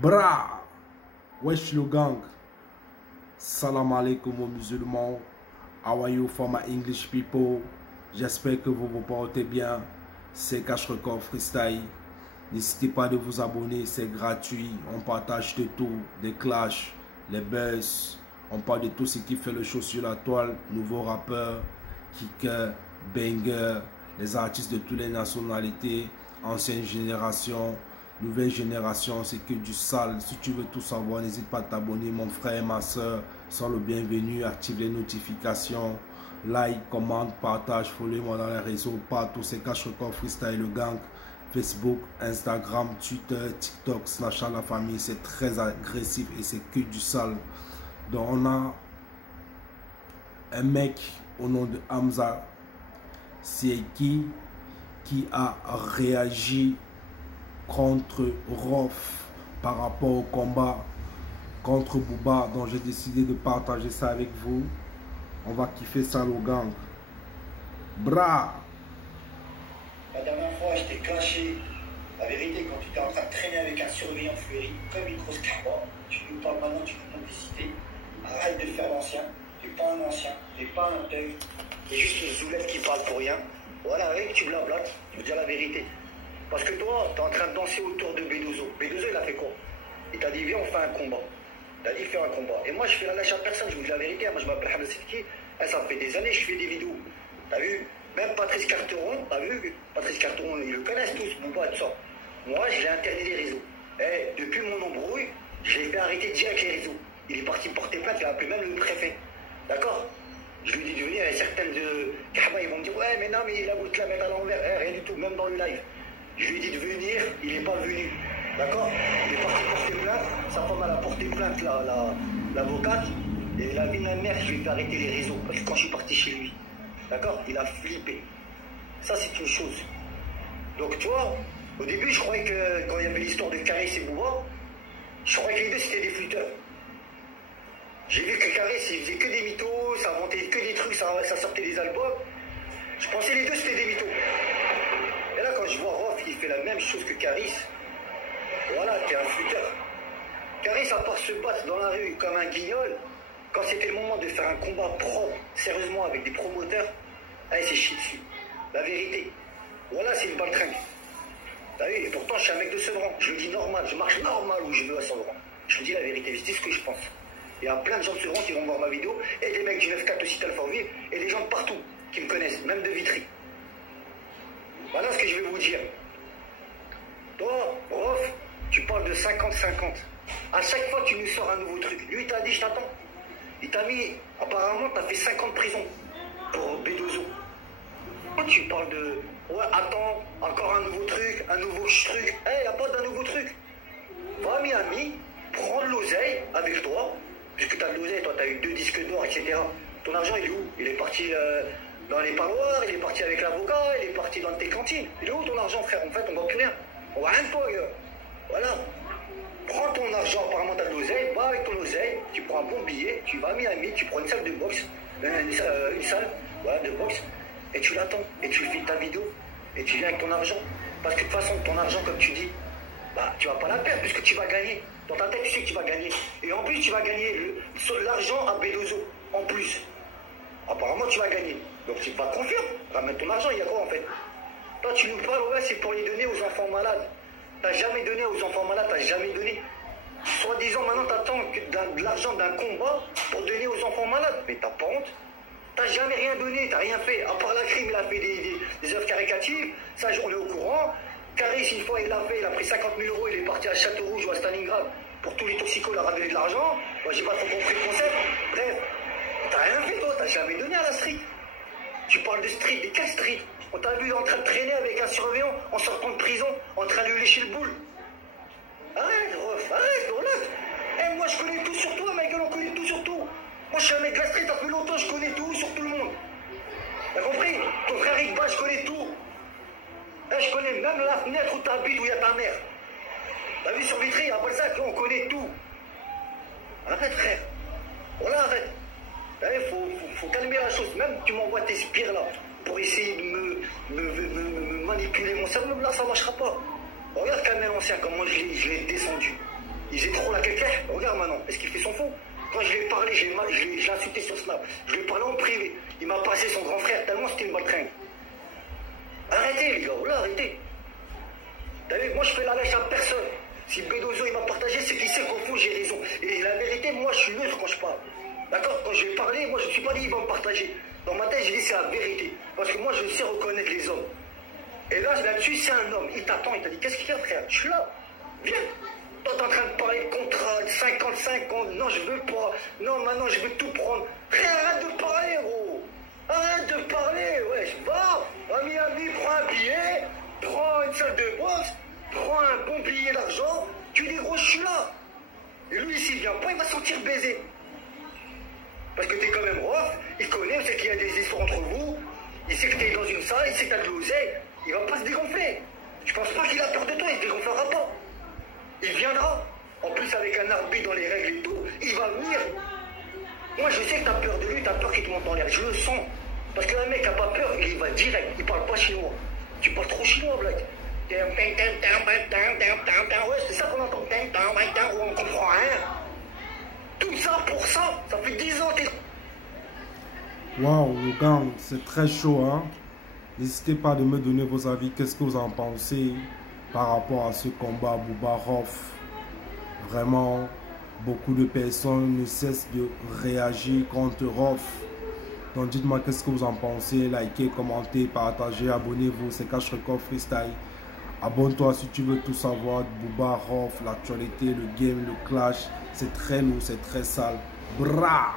Bra, wesh le gang. Salam alaikum aux musulmans. How are you for my English people? J'espère que vous vous portez bien. C'est Cash Record Freestyle. N'hésitez pas de vous abonner, c'est gratuit. On partage de tout, des clashs, les buzz. On parle de tout ce qui fait le show sur la toile. Nouveaux rappeurs, kickers, bangers, les artistes de toutes les nationalités, ancienne génération, nouvelle génération, c'est que du sale. Si tu veux tout savoir, n'hésite pas à t'abonner, mon frère et ma soeur. Sois le bienvenu, active les notifications, like, commente, partage, follow-moi dans les réseaux, partout. C'est Cash Record Freestyle, le gang. Facebook, Instagram, Twitter, TikTok, Snapchat, la famille, c'est très agressif et c'est que du sale. Donc on a un mec au nom de Hamza Sieki qui a réagi contre Rof par rapport au combat contre Booba, donc j'ai décidé de partager ça avec vous. On va kiffer ça le gang. Bra. La dernière fois, je t'ai clashé. La vérité, quand tu étais en train de traîner avec un surveillant fleuri comme une grosse carboie, tu nous parles maintenant, tu nous publicité. Arrête de faire l'ancien. Tu n'es pas un ancien, tu n'es pas un thug. C'est juste une zoulette qui parle pour rien. Voilà, avec tu blablates, je veux dire la vérité. Parce que toi, tu es en train de danser autour de Bedozo. Bedozo, il a fait quoi? Il t'a dit, viens, on fait un combat. Il a dit, fais un combat. Et moi, je fais la lâche à personne, je vous dis la vérité. Moi, je m'appelle Hamza Sieki. Ça fait des années que je fais des vidéos. T'as vu? Même Patrice Carteron, t'as vu? Patrice Carteron, ils le connaissent tous, Booba, tout ça. Moi, je l'ai interdit les réseaux. Et depuis mon embrouille, je l'ai fait arrêter direct les réseaux. Il est parti porter plainte, il a appelé même le préfet. D'accord? Je lui ai dit de venir, et certaines de Kahba, ils vont me dire, ouais, mais non, mais il a voulu te la mettre à l'envers. Rien du tout, même dans le live. Je lui ai dit de venir, il n'est pas venu. D'accord? Il est parti porter plainte. Sa femme, elle a porté plainte, l'avocate. Et la vie de ma mère, je lui ai fait arrêter les réseaux. Parce que quand je suis parti chez lui, d'accord? Il a flippé. Ça, c'est une chose. Donc, toi, au début, je croyais que quand il y avait l'histoire de Caris et Booba, je croyais que les deux, c'était des flûteurs. J'ai vu que Caris, il faisait que des mythos, ça inventait que des trucs, ça sortait des albums. Je pensais les deux, c'était des mythos. Et là, quand je vois Rof, il fait la même chose que Caris, voilà, t'es un flûteur. Caris, à part se battre dans la rue comme un guignol, quand c'était le moment de faire un combat propre, sérieusement, avec des promoteurs, allez, c'est chier dessus. La vérité. Voilà, c'est une baltringue. T'as vu? Et pourtant, je suis un mec de Sevran. Je le dis normal, je marche normal où je veux à Sevran. Je vous dis la vérité, je dis ce que je pense. Il y a plein de gens de Sevran qui vont voir ma vidéo, et des mecs du 9-4 aussi, Talfortville, et des gens de partout qui me connaissent, même de Vitry. Voilà ce que je vais vous dire. Toi, Rof, tu parles de 50-50. À chaque fois, tu nous sors un nouveau truc. Lui, il t'a dit, je t'attends. Il t'a mis, apparemment, t'as fait 5 ans de prison pour Bedozo. Toi, tu parles de, ouais, attends, encore un nouveau truc, un nouveau truc. Eh, y a pas d'un nouveau truc. Va à Miami, prends de l'oseille avec toi, puisque t'as de l'oseille, toi, t'as eu 2 disques d'or, etc. Ton argent, il est où? Il est parti dans les parloirs, il est parti avec l'avocat, il est parti dans tes cantines. Il est où ton argent, frère? En fait, on voit plus rien. On voit rien de toi, gars. Voilà. Prends ton argent, apparemment t'as de l'oseille, va avec ton oseille, tu prends un bon billet, tu vas à Miami, tu prends une salle de boxe, une salle, voilà, de boxe, et tu l'attends, et tu fais ta vidéo, et tu viens avec ton argent. Parce que de toute façon, ton argent, comme tu dis, bah, tu vas pas la perdre, puisque tu vas gagner. Dans ta tête, tu sais que tu vas gagner. Et en plus, tu vas gagner l'argent à Bedozo, en plus. Apparemment, tu vas gagner. Donc, c'est pas confiant. Ramène ton argent, il y a quoi, en fait? Toi, tu nous parles, ouais, c'est pour les donner aux enfants malades. T'as jamais donné aux enfants malades, t'as jamais donné. Soi-disant, maintenant, t'attends de l'argent d'un combat pour donner aux enfants malades. Mais t'as pas honte. T'as jamais rien donné, t'as rien fait. À part la crime, il a fait des œuvres caricatives. Ça, on est au courant. Caris, une fois, il l'a fait, il a pris 50 000 €, il est parti à Châteaurouge ou à Stalingrad. Pour tous les toxicos, il a donné de l'argent. Moi, j'ai pas trop compris le concept. Bref, t'as rien fait, toi, t'as jamais donné à la street. Tu parles de street, mais quelle street? On t'a vu en train de traîner avec un surveillant en sortant de prison, en train de lui lécher le boule. Arrête, Rof, arrête, relax. Eh, moi, je connais tout sur toi, ma gueule, on connaît tout sur tout. Moi, je suis un mec de la street, ça fait longtemps, je connais tout sur tout le monde. T'as compris? Ton frère Igba, je connais tout. Eh, je connais même la fenêtre où t'habites, où il y a ta mère. T'as vu sur Vitry, après ça, on connaît tout. Arrête, frère. Voilà, arrête. Il faut calmer la chose. Même tu m'envoies tes spires là pour essayer de me manipuler mon cerveau, là ça marchera pas. Regarde Kamel Ancien, comment je l'ai descendu. Il Il faisait trop la quelqu'un. Regarde maintenant, est-ce qu'il fait son faux? Quand je lui ai parlé, je l'ai insulté sur Snap. Je lui ai parlé en privé. Il m'a passé son grand frère tellement c'était une baltringue. Arrêtez les gars, voilà, arrêtez. T'as vu, moi je fais la lèche à personne. Si Bedozo il m'a partagé, c'est qu'il sait qu'au fond j'ai raison. Et la vérité, moi je suis neutre quand je parle. D'accord? Quand je vais parler, moi je ne suis pas dit il va me partager. Dans ma tête, j'ai dit c'est la vérité. Parce que moi je sais reconnaître les hommes. Et là-dessus, c'est un homme. Il t'attend, il t'a dit qu'est-ce qu'il y a frère? Je suis là. Viens. Toi t'es en train de parler de contrat, 55 ans. Non, je veux pas. Non, maintenant je veux tout prendre. Frère, arrête de parler, gros. Arrête de parler, wesh. Va. Ami, prends un billet. Prends une salle de boxe. Prends un bon billet d'argent. Tu dis gros, je suis là. Et lui, s'il vient pas, il va se sentir baisé. Parce que t'es quand même rough, il connaît, il sait qu'il y a des histoires entre vous, il sait que t'es dans une salle, il sait que t'as de l'oseille, il va pas se dégonfler. Je pense pas qu'il a peur de toi, il se dégonflera pas. Il viendra. En plus, avec un arbitre dans les règles et tout, il va venir. Moi, je sais que t'as peur de lui, t'as peur qu'il te monte en l'air. Je le sens. Parce qu'un mec a pas peur, il va direct, il parle pas chinois. Tu parles trop chinois, Black. Ouais, c'est ça qu'on entend. On comprend rien. Tout ça pour ça, ça fait 10 ans que t'es... Waouh, le gang, c'est très chaud, hein. N'hésitez pas de me donner vos avis. Qu'est-ce que vous en pensez par rapport à ce combat Bouba-Rof? Vraiment, beaucoup de personnes ne cessent de réagir contre Rof. Donc dites-moi qu'est-ce que vous en pensez. Likez, commentez, partagez, abonnez-vous. C'est Cash Record Freestyle. Abonne-toi si tu veux tout savoir. Bouba-Rof, l'actualité, le game, le clash. C'est très lourd, c'est très sale. Bra!